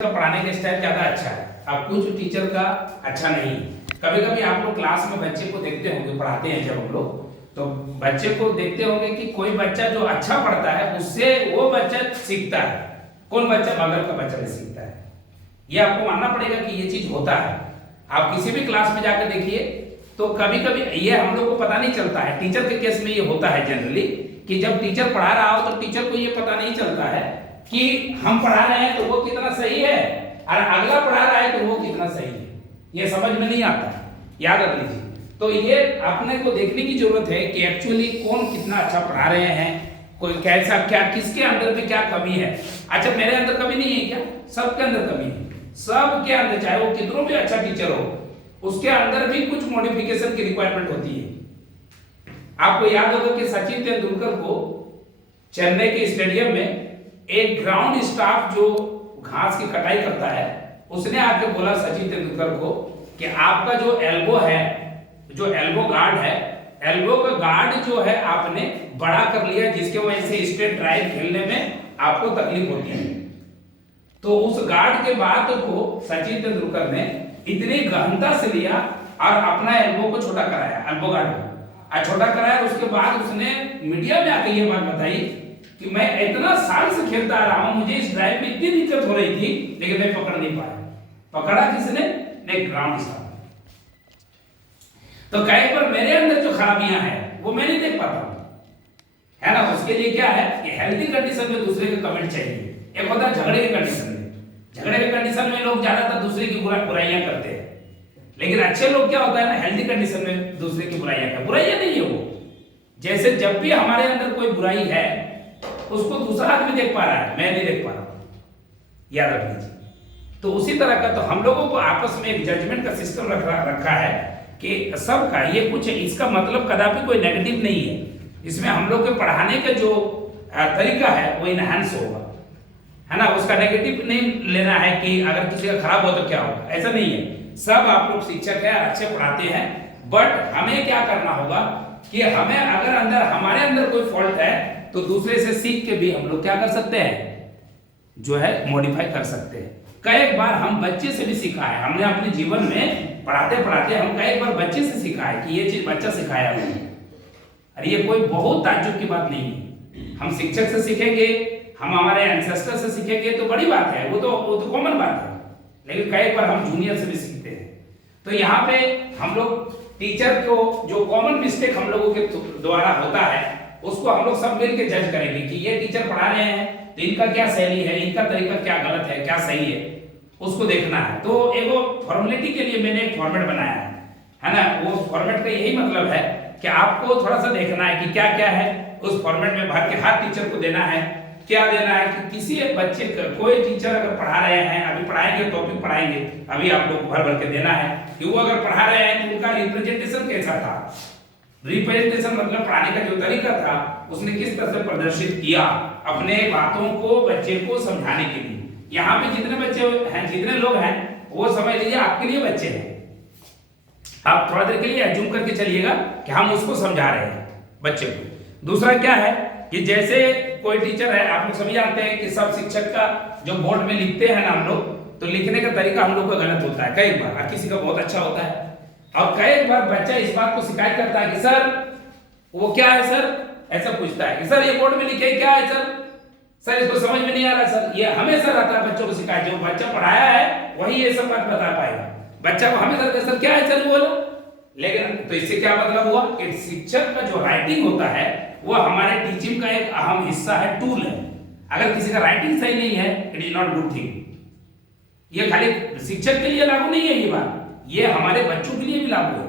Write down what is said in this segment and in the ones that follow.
का पढ़ाने का स्टाइल ज्यादा अच्छा है, अब कुछ टीचर का अच्छा नहीं। कभी कभी आप लोग क्लास में बच्चे को देखते होंगे, पढ़ाते हैं जब हम लोग, तो बच्चे को देखते होंगे कि कोई बच्चा जो अच्छा पढ़ता है उससे वो बच्चा सीखता है। कौन बच्चा? बगल का बच्चा भी सीखता है। ये आपको मानना पड़ेगा कि ये चीज होता है। आप किसी भी क्लास में जाकर देखिए तो कभी कभी ये हम लोग को पता नहीं चलता है। टीचर के केस में ये होता है जनरली कि जब टीचर पढ़ा रहा हो तो टीचर को ये पता नहीं चलता है कि हम पढ़ा रहे हैं तो वो कितना सही है और अगला पढ़ा रहा है तो वो कितना सही है, ये समझ में नहीं आता है। याद रख लीजिए। तो ये अपने को देखने की जरूरत है कि एक्चुअली कौन कितना अच्छा पढ़ा रहे हैं, कोई कैसा क्या, किसके अंदर में क्या कमी है। अच्छा, मेरे अंदर कमी नहीं है क्या? सबके अंदर कमी है। सबके अंदर, चाहे वो कितना भी अच्छा टीचर हो, उसके अंदर भी कुछ मॉडिफिकेशन की रिक्वायरमेंट होती है। आपको याद होगा कि सचिन तेंदुलकर को चेन्नई के स्टेडियम में एक ग्राउंड स्टाफ जो घास की कटाई करता है, उसने आके बोला सचिन तेंदुलकर को कि आपका जो एल्बो है, जो एल्बो गार्ड है, एल्बो का गार्ड जो है आपने बड़ा कर लिया, जिसके वजह से स्ट्रेट ड्राइव खेलने में आपको तकलीफ होती है। तो उस गार्ड के बात को सचिन तेंदुलकर ने इतनी गहनता से लिया और अपना एल्बो को छोटा कराया, एल्बो गार्ड को छोटा कराया। उसके बाद उसने मीडिया में आके ये बात बताई कि मैं इतना साल से खेलता आ रहा हूं, मुझे इस ड्राइव में इतनी दिक्कत हो रही थी लेकिन मैं पकड़ नहीं पाया। पकड़ा किसने? ने ग्राउंड स्टाफ। तो कई बार मेरे अंदर जो खराबियां हैं वो मैं नहीं देख पाता हूं, है ना। उसके लिए क्या है कि हेल्दी कंडीशन में दूसरे के कमेंट चाहिए। एक होता है झगड़े के कंडीशन में। झगड़े के कंडीशन में लोग ज्यादातर दूसरे की बुराइयां करते हैं, लेकिन अच्छे लोग क्या होता है ना, हेल्दी कंडीशन में दूसरे की बुराइयां करते। बुराइयां नहीं है वो, जैसे जब भी हमारे अंदर कोई बुराई है उसको दूसरा आदमी देख पा रहा है, मैं नहीं देख पा रहा हूं। याद रख लीजिए। तो उसी तरह का तो हम लोगों को आपस में एक जजमेंट का सिस्टम रखा है कि सबका ये कुछ, इसका मतलब कदापि कोई नेगेटिव नहीं है। इसमें हम लोग के पढ़ाने का जो तरीका है वो इनहैंस होगा, है ना। उसका नेगेटिव नहीं लेना है कि अगर किसी का खराब हो तो क्या होगा, ऐसा नहीं है। सब आप लोग शिक्षक है, अच्छे पढ़ाते हैं, बट हमें क्या करना होगा कि हमें अगर हमारे अंदर कोई फॉल्ट है तो दूसरे से सीख के भी हम लोग क्या कर सकते हैं, जो है मॉडिफाई कर सकते हैं। कई बार हम बच्चे से भी सीखा है, हमने अपने जीवन में पढ़ाते पढ़ाते हम कई बार बच्चे से सीखा है कि ये चीज बच्चा सिखाया है। अरे ये कोई बहुत ताज्जुब की बात नहीं है। हम शिक्षक से सीखेंगे, हम हमारे एंसेस्टर से सीखेंगे तो बड़ी बात है, वो तो कॉमन बात है। लेकिन कई बार हम जूनियर से भी सीखते हैं। तो यहाँ पे हम लोग टीचर को जो कॉमन मिस्टेक हम लोगों के द्वारा होता है उसको हम लोग सब मिलकर जज करेंगे कि ये टीचर पढ़ा रहे हैं तो इनका क्या शैली है, इनका तरीका क्या गलत है, क्या सही है, उसको देखना है। तो एक फॉर्मेलिटी के लिए मैंने एक फॉर्मेट बनाया है ना। वो फॉर्मेट का यही मतलब है कि आपको थोड़ा सा देखना है कि क्या क्या है उस फॉर्मेट में भर के हर टीचर को देना है। क्या देना है कि किसी एक बच्चे का, कोई टीचर अगर पढ़ा रहे हैं, अभी पढ़ाएंगे, टॉपिक पढ़ाएंगे, अभी आप लोग भर भर के देना है कि वो अगर पढ़ा रहे हैं तो उनका रिप्रेजेंटेशन कैसा था। रिप्रेजेंटेशन मतलब पढ़ाने का जो तरीका था उसने किस तरह से प्रदर्शित किया अपने बातों को बच्चे को समझाने के लिए। यहाँ पे जितने बच्चे हैं, जितने लोग हैं, वो समझ लीजिए आपके लिए बच्चे हैं। आप थोड़ा देर के लिए एज्यूम करके चलिएगा कि हम उसको समझा रहे हैं बच्चे को। दूसरा क्या है कि जैसे कोई टीचर है, आप लोग सभी जानते हैं कि सब शिक्षक का जो बोर्ड में लिखते हैं ना हम लोग, तो लिखने का तरीका हम लोग का गलत होता है कई बार, और किसी का बहुत अच्छा होता है। और कई बार बच्चा इस बात को शिकायत करता है कि सर वो क्या है सर, ऐसा पूछता है कि सर ये बोर्ड में लिखे क्या है सर इसको समझ में नहीं आ रहा सर। ये हमेशा रहता है बच्चों को शिकायत, जो बच्चा पढ़ाया है वही ये सब बात बता पाएगा। बच्चा को हमेशा सर क्या है सर बोलो। लेकिन तो इससे क्या मतलब हुआ कि शिक्षक का जो राइटिंग होता है वो हमारे टीचिंग का एक अहम हिस्सा है, टूल है। अगर किसी का राइटिंग सही नहीं है, it is not good thing. ये खाली शिक्षक के लिए लागू नहीं है ये बात, ये हमारे बच्चों के लिए भी लागू है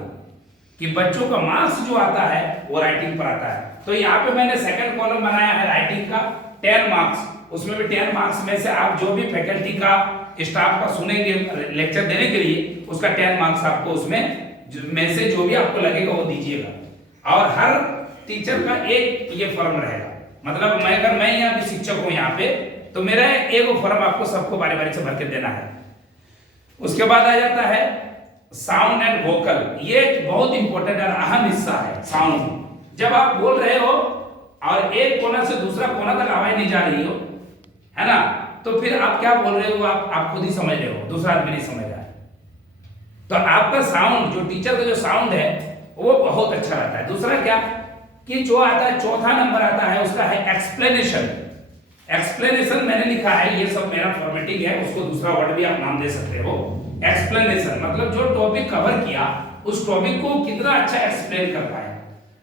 कि बच्चों का मार्क्स जो आता है वो राइटिंग पर आता है। तो यहाँ पे मैंने सेकंड कॉलम बनाया है राइटिंग का 10 मार्क्स। उसमें भी 10 मार्क्स में से आप जो भी फैकल्टी का, स्टाफ का सुनेंगे लेक्चर देने के लिए, उसका 10 मार्क्स आपको उसमें में से जो भी आपको लगेगा वो दीजिएगा। और हर टीचर का एक ये फॉर्म रहेगा, मतलब अगर मैं यहाँ पे शिक्षक हूँ यहाँ पे, तो मेरा एक फॉर्म आपको सबको बारी बारी से भर के देना है। उसके बाद आ जाता है साउंड एंड वोकल। ये बहुत इंपॉर्टेंट और अहम हिस्सा है साउंड। जब आप बोल रहे हो और एक कोना से दूसरा कोना तक आवाज नहीं जा रही हो, है ना, तो फिर आप क्या बोल रहे हो, आप खुद ही समझ रहे हो, दूसरा आदमी नहीं समझ रहा है। तो आपका साउंड, जो टीचर का जो साउंड है वो बहुत अच्छा रहता है। दूसरा क्या कि जो आता है, चौथा नंबर आता है उसका है एक्सप्लेनेशन। एक्सप्लेनेशन मैंने लिखा है, ये सब मेरा फॉर्मेटिंग है, उसको दूसरा वर्ड भी आप नाम दे सकते हो। एक्सप्लेनेशन मतलब जो टॉपिक कवर किया उस टॉपिक को कितना अच्छा एक्सप्लेन कर पाए।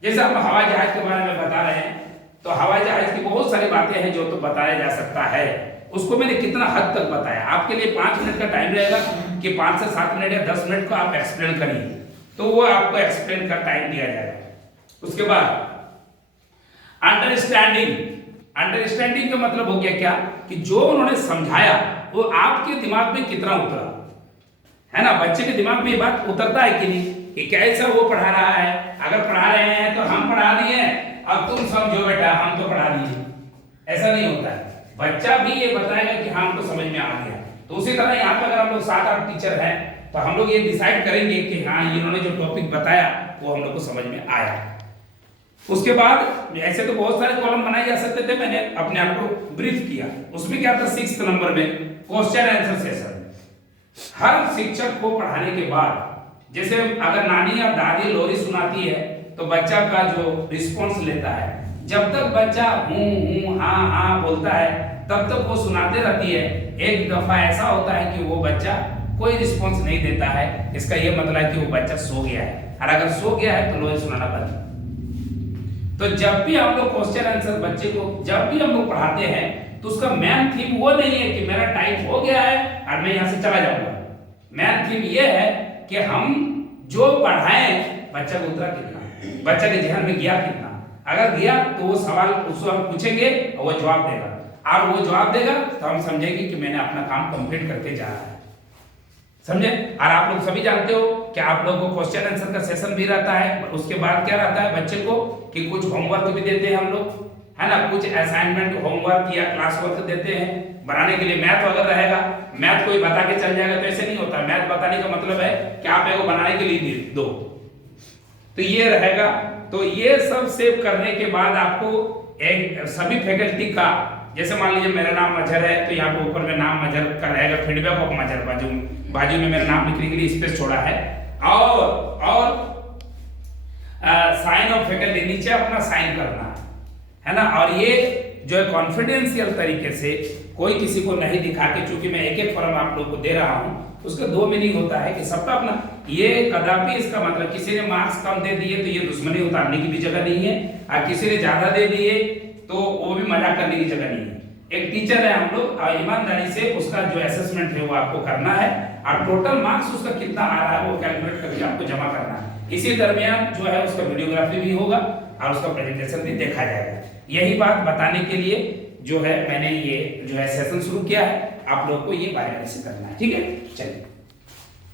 जैसे आप हवाई जहाज के बारे में बता रहे हैं, तो हवाई जहाज की बहुत सारी बातें हैं जो तो बताया जा सकता है, उसको मैंने कितना हद तक बताया। आपके लिए 5 मिनट का टाइम रहेगा कि 5 से 7 मिनट या 10 मिनट को आप एक्सप्लेन करिए, तो वो आपको एक्सप्लेन का टाइम दिया जाएगा। उसके बाद अंडरस्टैंडिंग। अंडरस्टैंडिंग का मतलब हो गया क्या कि जो उन्होंने समझाया वो आपके दिमाग में कितना उतरा, है ना। बच्चे के दिमाग में ये बात उतरता है कि नहीं, कि कैसा वो पढ़ा रहा है। अगर पढ़ा रहे हैं तो हम पढ़ा दिए, अब तुम समझो बेटा, हम तो पढ़ा दिए, ऐसा नहीं होता है। बच्चा भी ये बताएगा कि हाँ हमको समझ में आ गया। तो उसी तरह यहाँ पे अगर हम लोग 7-8 टीचर हैं तो हम लोग ये डिसाइड करेंगे कि हाँ इन्होंने जो टॉपिक बताया वो हम लोग को समझ में आया। उसके बाद ऐसे तो बहुत सारे कॉलम बनाए जा सकते थे, मैंने अपने आप को ब्रीफ किया। उसमें क्या था, 6th नंबर में क्वेश्चन आंसर सेशन। हर शिक्षक को पढ़ाने के बाद, जैसे अगर नानी या दादी लोरी सुनाती है तो बच्चा का जो रिस्पॉन्स लेता है, जब तक बच्चा हूं हाँ हाँ बोलता है तब तक वो सुनाते रहती है। एक दफा ऐसा होता है कि वो बच्चा कोई रिस्पॉन्स नहीं देता है, इसका ये मतलब है कि वो बच्चा सो गया है, और अगर सो गया है तो लोरी सुनाना बंद। तो जब भी हम लोग क्वेश्चन आंसर बच्चे को जब भी हम लोग पढ़ाते हैं तो उसका मेन थीम वो नहीं है कि मेरा टाइम हो गया है और मैं यहाँ से चला जाऊंगा। मेन थीम ये है कि हम जो पढ़ाएं बच्चा को उतरा कितना, बच्चा के जहन में गया कितना। अगर गया तो वो सवाल उसको हम पूछेंगे और वो जवाब देगा, और वो जवाब देगा तो हम समझेंगे कि मैंने अपना काम कंप्लीट करके जा रहा है, समझे। और आप लोग सभी जानते हो कि आप लोगों को क्वेश्चन आंसर का सेशन भी रहता है। उसके बाद क्या रहता है बच्चे को कि कुछ होमवर्क भी देते हैं हम लोग, है ना, कुछ असाइनमेंट होमवर्क या क्लास वर्क देते हैं बनाने के लिए। मैथ अगर रहेगा, मैथ कोई बता के चल जाएगा तो ऐसे नहीं होता। मैथ बताने का मतलब है कि आप एगो बनाने के लिए दो, तो ये रहेगा। तो ये सब सेव करने के बाद आपको एक सभी फैकल्टी का, जैसे मान लीजिए मेरा नाम मजहर है तो यहाँ पे ऊपर में नाम मजहर का रहेगा, फीडबैक ऑफ मजहर, बाजू में मेरा नाम लिखने के लिए स्पेस छोड़ा है, और साइन ऑफ फैकल्टी नीचे अपना साइन करना है ना। और ये जो है कॉन्फिडेंशियल तरीके से कोई किसी को नहीं दिखा के, चूंकि मैं एक फॉर्म आप लोग को दे रहा हूं, उसका 2 मीनिंग होता है कि सबका अपना, ये कदापि इसका मतलब किसी ने मार्क्स कम दे दिए तो ये दुश्मनी उतारने की भी जगह नहीं है, और किसी ने ज्यादा दे दिए तो वो भी मजाक करने की जगह नहीं है। एक टीचर है हम लोग, और ईमानदारी से उसका जो असेसमेंट है वो आपको करना है, और टोटल मार्क्स उसका कितना आ रहा है वो कैलकुलेट करके आपको जमा करना है। इसी दरमियान जो है उसका वीडियोग्राफी भी होगा और उसका प्रेजेंटेशन भी देखा जाएगा। यही बात बताने के लिए जो है मैंने ये जो है सेशन शुरू किया है, आप लोग को ये बारीकी से करना है, ठीक है। चलिए।